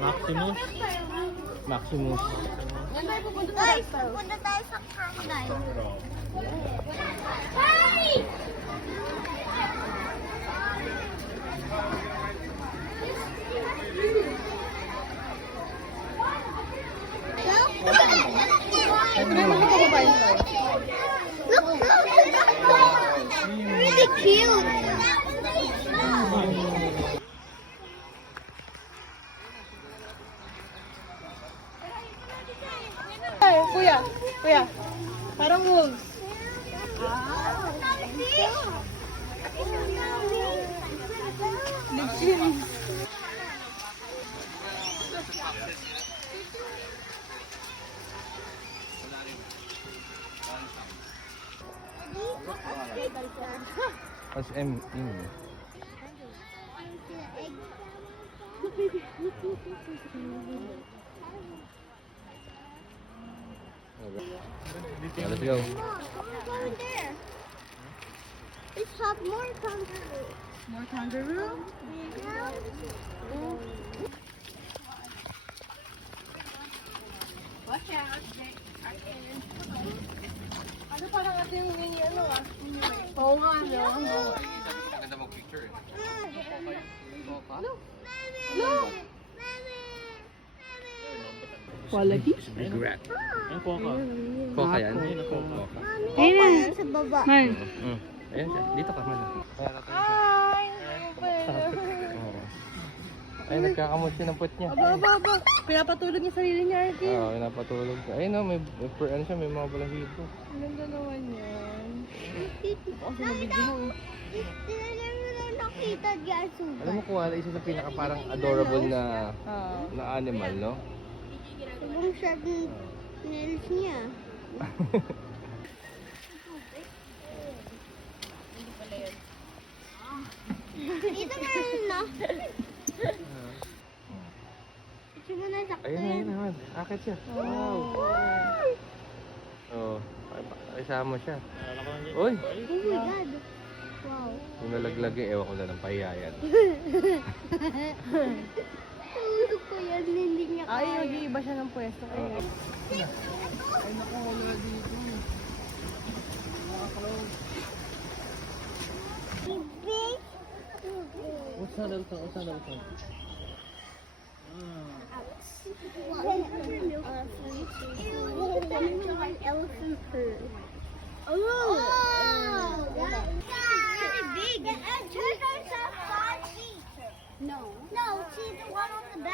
Maximus. Maximus. Guys, pupunta tayo sa crocodile. Hey! Look, really cute. Ay, kuya, kuya. Parang wolves. What's M? Yeah, let's go. Going there. Let's have more kangaroo. More kangaroo? Watch out. Ano parang ate yung mini ano ah? Oo nga, no? Maganda mag-picture eh. Look! Quality? Big rat. Ayun, koka. Koka yan? Ayun, koka. Ayun sa baba. Man. Ayan siya. Dito ka man. Ay! Ay, nagkakamot siya ng puwet niya. Aba. Pinapatulog niya sarili niya, Artie. Oo, pinapatulog ka. Ayun may ano siya, may mga balahibo. Ang ganda naman yan. Nakita mo na nakita dyan sugat. Alam mo koala, isa sa pinaka parang adorable na animal, no? Sobrang sharp ng nails niya. Dito meron na. Ito mo na sakto Ayun, ayun naman. Akit siya. Wow. Oo. Isama siya. Uy! Oh my God. Wow. Kung nalaglag eh, ewan ko na lang, pahiyayan. Tulog ko yan, hindi niya Ay, kaya. mag-iiba siya ng pwesto. Ay, naku, wala dito. Big. What's that little thing? What's that little thing? Elephant fur. Oh! That's really big. No. No, see the one on the back.